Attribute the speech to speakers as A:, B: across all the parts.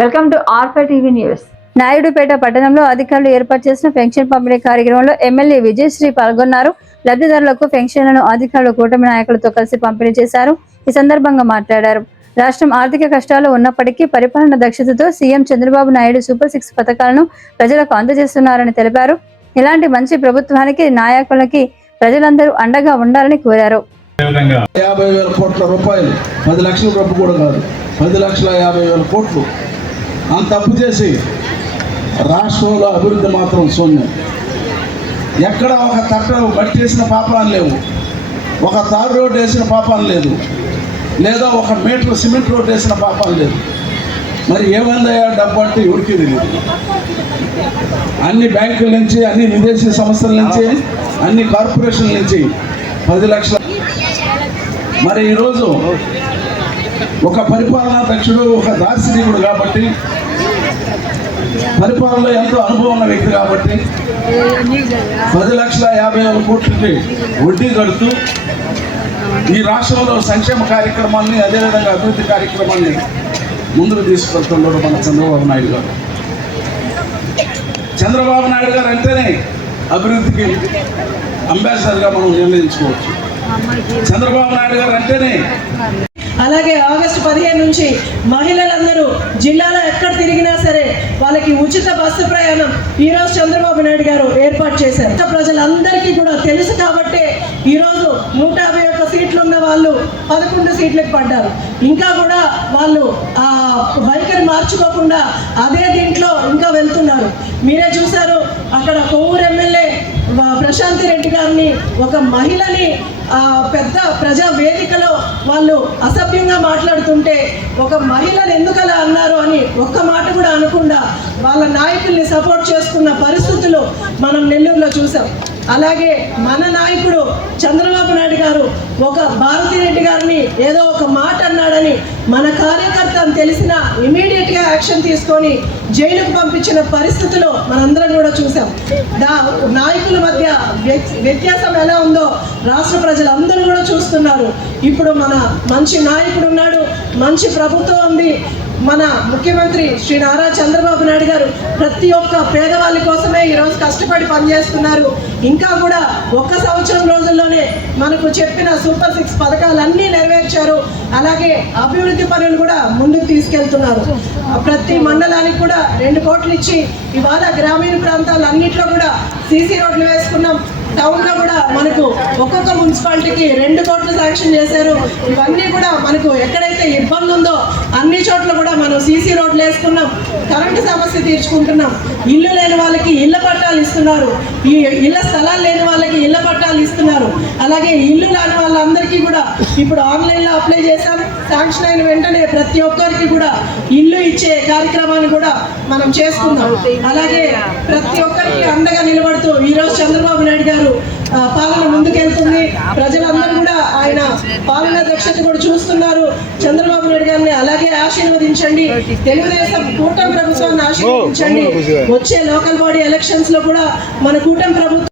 A: Welcome to ఆర్ఫై TV news. Naidupeta పట్టణంలో అధికారులు ఏర్పాటు చేసిన పెన్షన్ పంపిణీ కార్యక్రమంలో ఎమ్మెల్యే విజయశ్రీ పాల్గొన్నారు. లబ్ధిదారులకు పెన్షన్లను అధికారులు కూటమి నాయకులతో కలిసి పంపిణీ చేశారు. ఈ సందర్భంగా మాట్లాడారు. రాష్ట్రం ఆర్థిక కష్టాలు ఉన్నప్పటికీ పరిపాలన దక్షతతో CM Chandrababu Naidu super six పథకాలను ప్రజలకు అందజేస్తున్నారని తెలిపారు. ఇలాంటి మంచి ప్రభుత్వానికి నాయకులకి ప్రజలందరూ అండగా ఉండాలని కోరారు.
B: యాభై వేల కోట్ల రూపాయలు పది లక్షల డబ్బు కూడా కాదు పది లక్షల యాభై వేల కోట్లు అంత తప్పు చేసి రాష్ట్రంలో అభివృద్ధి మాత్రం శూన్యం. ఎక్కడ ఒక తట్ట బట్టి చేసిన పాపాలు లేవు. ఒక తారు రోడ్డు వేసిన పాపాలు లేదు. లేదా ఒక మీటర్ సిమెంట్ రోడ్డు వేసిన పాపాలు లేదు. మరి ఏమైందయ్యా? డబ్బు అంటే ఎవరికి తెలియదు అన్ని బ్యాంకుల నుంచి అన్ని విదేశీ సంస్థల నుంచి అన్ని కార్పొరేషన్ల నుంచి పది లక్షల మరి ఈరోజు ఒక పరిపాలనా దక్షుడు ఒక దార్శనికుడు కాబట్టి పరిపాలనలో ఎంతో అనుభవం ఉన్న వ్యక్తి కాబట్టి పది లక్షల యాభై వేల కోట్లకి వడ్డీ కడుతూ ఈ రాష్ట్రంలో సంక్షేమ కార్యక్రమాన్ని అదేవిధంగా అభివృద్ధి కార్యక్రమాన్ని ముందుకు తీసుకెళ్తున్నాడు మన చంద్రబాబు నాయుడు గారు. చంద్రబాబు నాయుడు గారు అంటేనే అభివృద్ధికి అంబాసిడర్గా మనం నిర్ణయించుకోవచ్చు. చంద్రబాబు నాయుడు గారు అంటేనే
C: అలాగే ఆగస్టు పదిహేను నుంచి మహిళలందరూ జిల్లాలో ఎక్కడ తిరిగినా సరే వాళ్ళకి ఉచిత బస్సు ప్రయాణం ఈరోజు చంద్రబాబు నాయుడు గారు ఏర్పాటు చేశారు. ప్రజలందరికీ కూడా తెలుసు కాబట్టే ఈరోజు నూట యాభై ఒక్క సీట్లు ఉన్న వాళ్ళు పదకొండు సీట్లకు పడ్డారు. ఇంకా కూడా వాళ్ళు ఆ వైఖరి మార్చుకోకుండా అదే దీంట్లో ఇంకా వెళ్తున్నారు. మీరే చూశారు అక్కడ కొవ్వూరు ఎమ్మెల్యే ప్రశాంతి రెడ్డి గారిని ఒక మహిళని పెద్ద ప్రజా వేదికలో వాళ్ళు అసభ్యంగా మాట్లాడుతుంటే ఒక మహిళను ఎందుకలా అన్నారు అని ఒక్క మాట కూడా అనకుండా వాళ్ళ నాయకుల్ని సపోర్ట్ చేసుకున్న పరిస్థితులు మనం నెల్లూరులో చూసాం. అలాగే మన నాయకుడు చంద్రబాబు నాయుడు గారు ఒక భారతిరెడ్డి గారిని ఏదో ఒక మాట అన్నాడని మన కార్యకర్త అని తెలిసిన ఇమీడియట్గా యాక్షన్ తీసుకొని జైలుకు పంపించిన పరిస్థితిలో మనందరం కూడా చూసాం దా నాయకుల మధ్య వ్య- వ్యత్యాసం ఎలా ఉందో రాష్ట్ర ప్రజలందరూ కూడా చూస్తున్నారు. ఇప్పుడు మన మంచి నాయకుడు ఉన్నాడు మంచి ప్రభుత్వం ఉంది మన ముఖ్యమంత్రి శ్రీ నారా చంద్రబాబు నాయుడు గారు ప్రతి ఒక్క పేదవాళ్ళ కోసమే ఈరోజు కష్టపడి పనిచేస్తున్నారు. ఇంకా కూడా ఒక్క సంవత్సరం రోజుల్లోనే మనకు చెప్పిన సూపర్ సిక్స్ పథకాలన్నీ నెరవేర్చారు. అలాగే అభివృద్ధి పనులు కూడా ముందుకు తీసుకెళ్తున్నారు. ప్రతి మండలానికి కూడా రెండు కోట్లు ఇచ్చి ఇవాళ గ్రామీణ ప్రాంతాలన్నింటిలో కూడా సీసీ రోడ్లు వేసుకున్నాం. టౌన్లో కూడా మనకు ఒక్కొక్క మున్సిపాలిటీకి రెండు కోట్లు శాంక్షన్ చేశారు. ఇవన్నీ కూడా మనకు ఎక్కడైతే ఇబ్బంది ఉందో అన్ని చోట్ల కూడా మనం సీసీ రోడ్లు వేసుకున్నాం. కరెంటు సమస్య తీర్చుకుంటున్నాం. ఇల్లు లేని వాళ్ళకి ఇళ్ళ పట్టాలు ఇస్తున్నారు. ఈ ఇళ్ళ స్థలాలు లేని వాళ్ళకి ఇళ్ళ పట్టాలు ఇస్తున్నారు. అలాగే ఇల్లు లేని వాళ్ళందరికీ కూడా ఇప్పుడు ఆన్లైన్లో అప్లై చేశాం. శాంక్షన్ అయిన వెంటనే ప్రతి ఒక్కరికి కూడా ఇల్లు ఇచ్చే కార్యక్రమాన్ని కూడా మనం చేసుకుందాం. అలాగే ప్రతి ఒక్కరికి అండగా నిలబడుతూ ఈ రోజు చంద్రబాబు నాయుడు గారు ఆ, పాలన ముందుకెళ్తుంది. ప్రజలందరూ కూడా ఆయన పాలన దక్షత కూడా చూస్తున్నారు. చంద్రబాబు నాయుడు గారిని అలాగే ఆశీర్వదించండి. తెలుగుదేశం కూటమి ప్రభుత్వాన్ని ఆశీర్వదించండి. వచ్చే లోకల్ బాడీ ఎలక్షన్స్లో కూడా మన కూటమి ప్రభుత్వం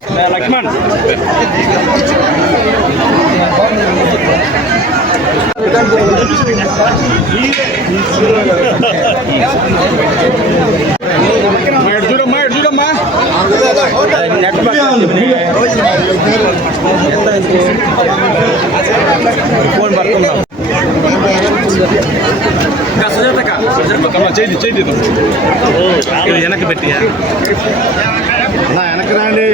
D: ఫోన్ పడుతున్నాం చేయి చేయి వెనక్కి పెట్టి వెనక్కి రండి